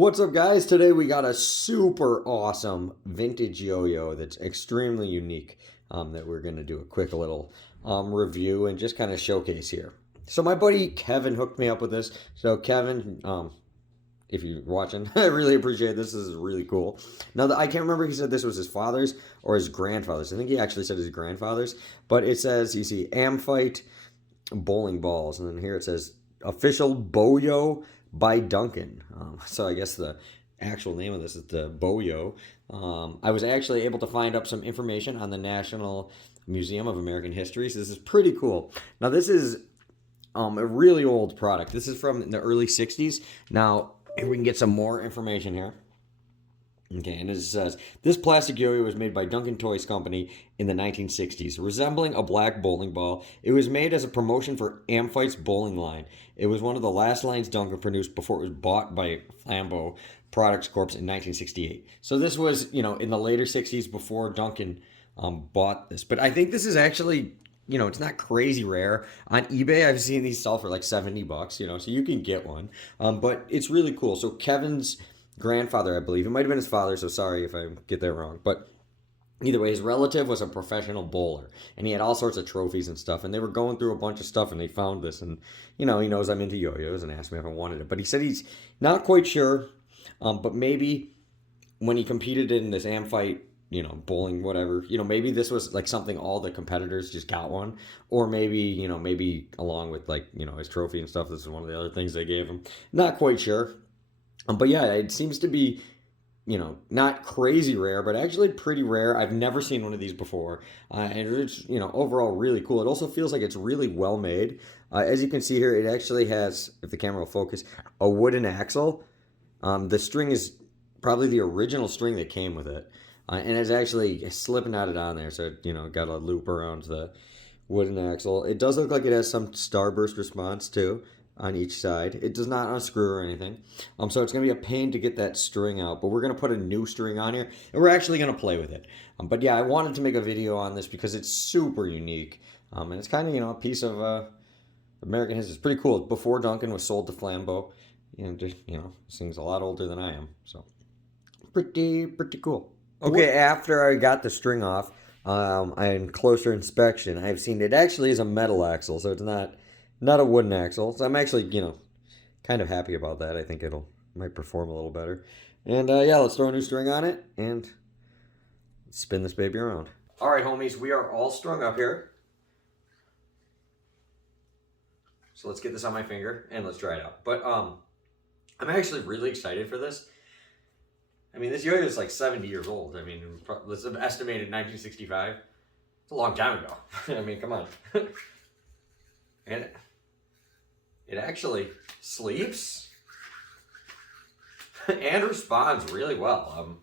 What's up, guys? Today we got a super awesome vintage yo-yo that's extremely unique that we're going to do a quick little review and just kind of showcase here. So my buddy Kevin hooked me up with this. So Kevin, if you're watching, I really appreciate this. This is really cool. Now, I can't remember if he said this was his father's or his grandfather's. I think he actually said his grandfather's. But it says, you see, Amflite bowling balls. And then here it says, official Bo-Yo by Duncan. So I guess the actual name of this is the Bo-Yo. I was actually able to find up some information on the National Museum of American History. So this is pretty cool. Now, this is a really old product. This is from the early 60s. Now, if we can get some more information here. Okay, and it says, this plastic yo-yo was made by Duncan Toys Company in the 1960s. Resembling a black bowling ball, it was made as a promotion for Amflite's bowling line. It was one of the last lines Duncan produced before it was bought by Flambeau Products Corp. in 1968. So this was, in the later 60s before Duncan bought this. But I think this is actually, it's not crazy rare. On eBay, I've seen these sell for like $70, so you can get one. But it's really cool. So Kevin's grandfather, I believe, it might have been his father, so sorry if I get that wrong, but either way, his relative was a professional bowler, and he had all sorts of trophies and stuff, and they were going through a bunch of stuff, and they found this, and, he knows I'm into yo-yos, and asked me if I wanted it, but he said he's not quite sure, but maybe when he competed in this Amflite, bowling, whatever, maybe this was, like, something all the competitors just got one, or maybe, maybe along with, like, his trophy and stuff, this is one of the other things they gave him. Not quite sure. But yeah, it seems to be, not crazy rare, but actually pretty rare. I've never seen one of these before. And it's, overall really cool. It also feels like it's really well made. As you can see here, it actually has, if the camera will focus, a wooden axle. The string is probably the original string that came with it. And it's actually slip knotted on there. So, it, got a loop around the wooden axle. It does look like it has some starburst response too on each side. It does not unscrew or anything. So it's going to be a pain to get that string out, but we're going to put a new string on here, and we're actually going to play with it. But yeah, I wanted to make a video on this because it's super unique, and it's kind of, a piece of American history. It's pretty cool. Before Duncan was sold to Flambeau, this thing's a lot older than I am, so pretty cool. Okay, after I got the string off, and closer inspection, I've seen it actually is a metal axle, so it's not a wooden axle. So I'm actually, kind of happy about that. I think might perform a little better. And yeah, let's throw a new string on it and spin this baby around. All right, homies, we are all strung up here. So let's get this on my finger and let's try it out. But I'm actually really excited for this. I mean, this yo-yo is like 70 years old. I mean, it's estimated 1965. It's a long time ago. I mean, come on. And it actually sleeps and responds really well.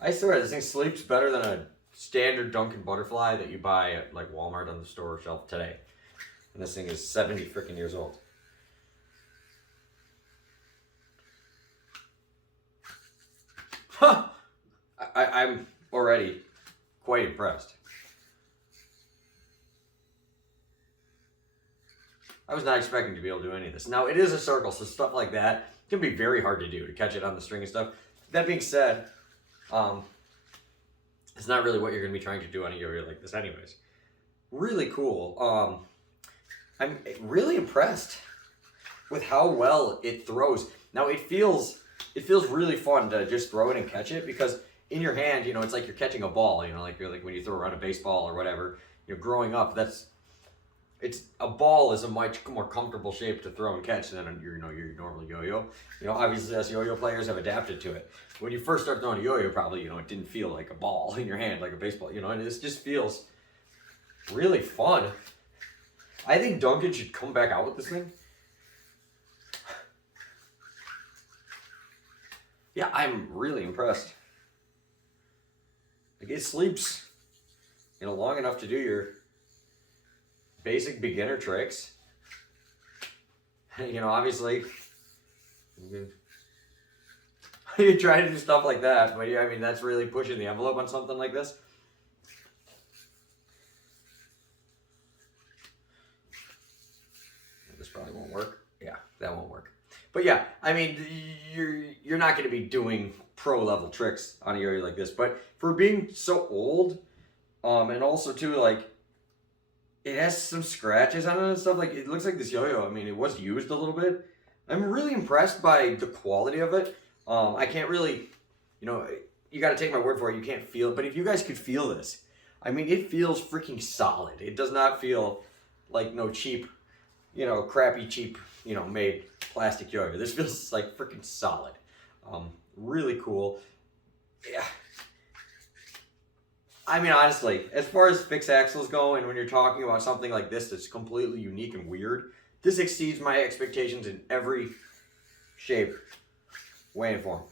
I swear, this thing sleeps better than a standard Duncan butterfly that you buy at like Walmart on the store shelf today. And this thing is 70 freaking years old. Huh! I'm already quite impressed. I was not expecting to be able to do any of this. Now, it is a circle, so stuff like that can be very hard to do, to catch it on the string and stuff. That being said, it's not really what you're going to be trying to do on a yo-yo like this anyways. Really cool. I'm really impressed with how well it throws. Now, it feels really fun to just throw it and catch it, because in your hand, it's like you're catching a ball, like when you throw around a baseball or whatever. Growing up, a ball is a much more comfortable shape to throw and catch than your normal yo-yo. Obviously us yo-yo players have adapted to it. When you first start throwing a yo-yo, probably, it didn't feel like a ball in your hand, like a baseball, and this just feels really fun. I think Duncan should come back out with this thing. Yeah, I'm really impressed. Like, it sleeps, long enough to do your basic beginner tricks. Obviously, you try to do stuff like that, but I mean, that's really pushing the envelope on something like this. This probably won't work. Yeah, that won't work. But yeah, I mean, you're not going to be doing pro level tricks on a yo-yo like this. But for being so old, and also too, like, it has some scratches on it and stuff. Like, it looks like this yo-yo, I mean, it was used a little bit. I'm really impressed by the quality of it. I can't really, you know, you got to take my word for it. You can't feel it. But if you guys could feel this, I mean, it feels freaking solid. It does not feel like no cheap, you know, crappy, cheap, you know, made plastic yo-yo. This feels like freaking solid. Really cool. Yeah. I mean, honestly, as far as fixed axles go, and when you're talking about something like this that's completely unique and weird, this exceeds my expectations in every shape, way, and form.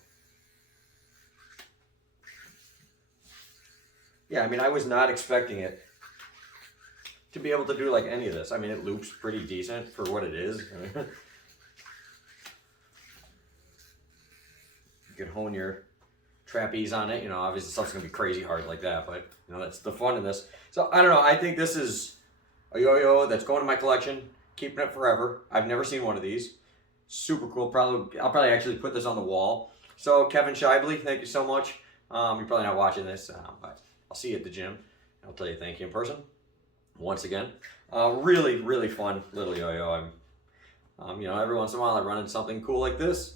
Yeah, I mean, I was not expecting it to be able to do like any of this. I mean, it loops pretty decent for what it is. You can hone your trapeze on it. You know, obviously stuff's gonna be crazy hard like that, but you know, that's the fun in this. So I don't know, I think this is a yo-yo that's going to my collection, keeping it forever. I've never seen one of these. Super cool. I'll probably actually put this on the wall. So Kevin Shibley, thank you so much. You're probably not watching this, but I'll see you at the gym. I'll tell you thank you in person once again. Really, really fun little yo-yo. You know, every once in a while I run into something cool like this,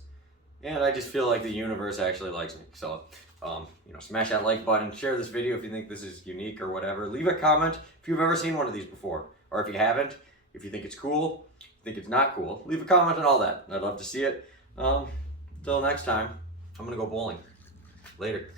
and I just feel like the universe actually likes me. So, you know, smash that like button, share this video if you think this is unique or whatever. Leave a comment if you've ever seen one of these before, or if you haven't, if you think it's cool, think it's not cool, leave a comment on all that. I'd love to see it. Till next time, I'm gonna go bowling. Later.